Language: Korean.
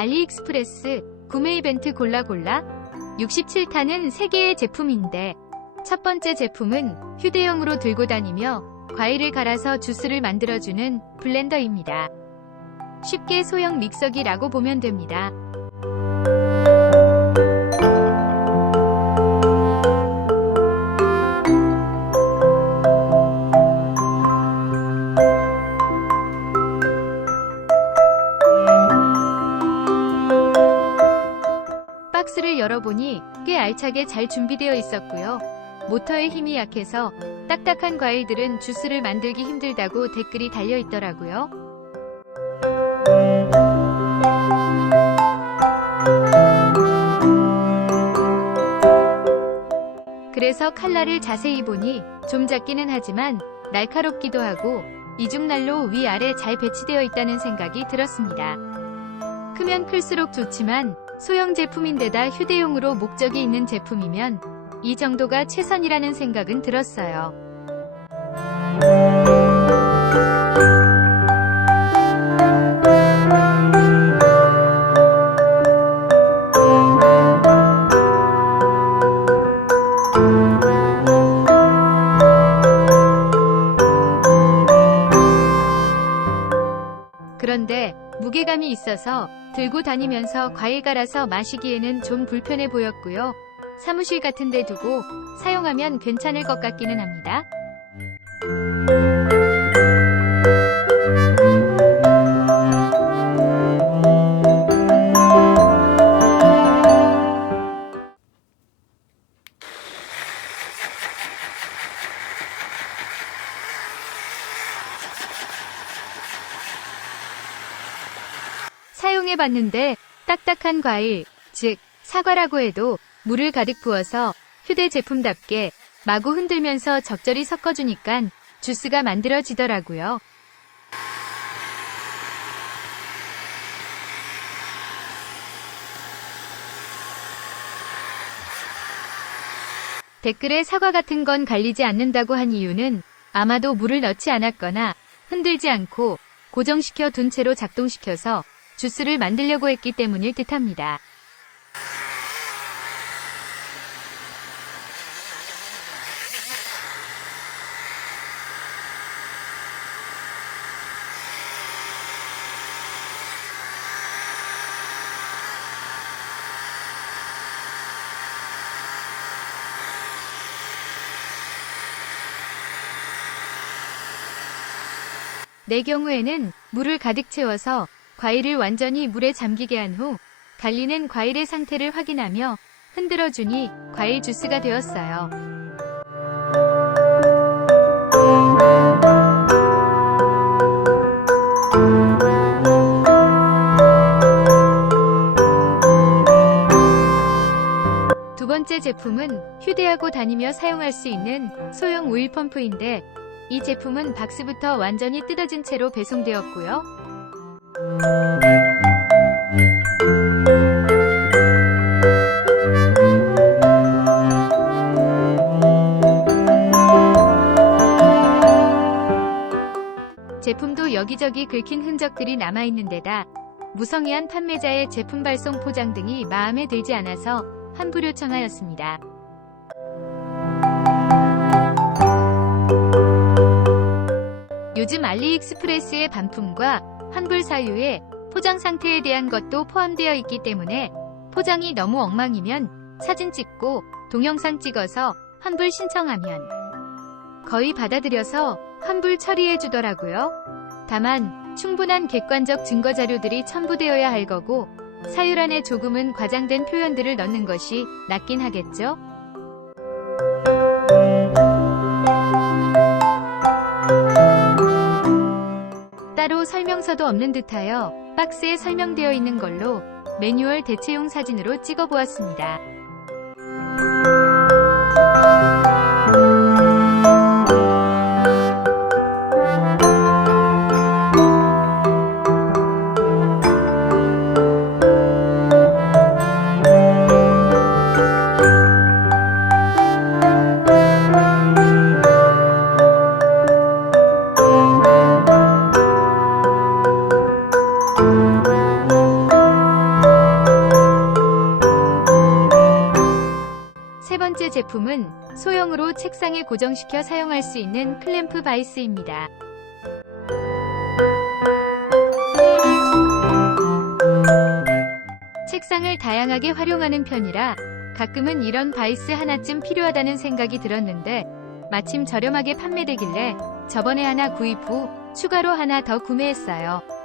알리익스프레스 구매 이벤트 골라 골라 67탄은 3개의 제품인데 첫 번째 제품은 휴대용으로 들고 다니며 과일을 갈아서 주스를 만들어주는 블렌더입니다. 쉽게 소형 믹서기라고 보면 됩니다. 보니 꽤 알차게 잘 준비되어 있었고요. 모터의 힘이 약해서 딱딱한 과일들은 주스를 만들기 힘들다고 댓글이 달려 있더라고요. 그래서 칼날을 자세히 보니 좀 작기는 하지만 날카롭기도 하고 이중난로 위아래 잘 배치되어 있다는 생각이 들었습니다. 크면 클수록 좋지만 소형 제품인데다 휴대용으로 목적이 있는 제품이면 이 정도가 최선이라는 생각은 들었어요. 그런데 무게감이 있어서 들고 다니면서 과일 갈아서 마시기에는 좀 불편해 보였고요. 사무실 같은 데 두고 사용하면 괜찮을 것 같기는 합니다. 사용해 봤는데 딱딱한 과일, 즉 사과라고 해도 물을 가득 부어서 휴대 제품답게 마구 흔들면서 적절히 섞어주니까 주스가 만들어지더라고요. 댓글에 사과 같은 건 갈리지 않는다고 한 이유는 아마도 물을 넣지 않았거나 흔들지 않고 고정시켜 둔 채로 작동시켜서 주스를 만들려고 했기 때문일 듯합니다. 내 경우에는 물을 가득 채워서 과일을 완전히 물에 잠기게 한 후 갈리는 과일의 상태를 확인하며 흔들어 주니 과일 주스가 되었어요. 두 번째 제품은 휴대하고 다니며 사용할 수 있는 소형 오일 펌프인데 이 제품은 박스부터 완전히 뜯어진 채로 배송되었고요. 제품도 여기저기 긁힌 흔적들이 남아있는 데다 무성의한 판매자의 제품 발송 포장 등이 마음에 들지 않아서 환불 요청하였습니다. 요즘 알리익스프레스의 반품과 환불 사유에 포장 상태에 대한 것도 포함되어 있기 때문에 포장이 너무 엉망이면 사진 찍고 동영상 찍어서 환불 신청하면 거의 받아들여서 환불 처리해 주더라고요. 다만 충분한 객관적 증거 자료들이 첨부되어야 할 거고 사유란에 조금은 과장된 표현들을 넣는 것이 낫긴 하겠죠. 따로 설명서도 없는 듯하여 박스에 설명되어 있는 걸로 매뉴얼 대체용 사진으로 찍어 보았습니다. 제품은 소형으로 책상에 고정시켜 사용할 수 있는 클램프 바이스입니다. 책상을 다양하게 활용하는 편이라 가끔은 이런 바이스 하나쯤 필요하다는 생각이 들었는데 마침 저렴하게 판매되길래 저번에 하나 구입 후 추가로 하나 더 구매했어요.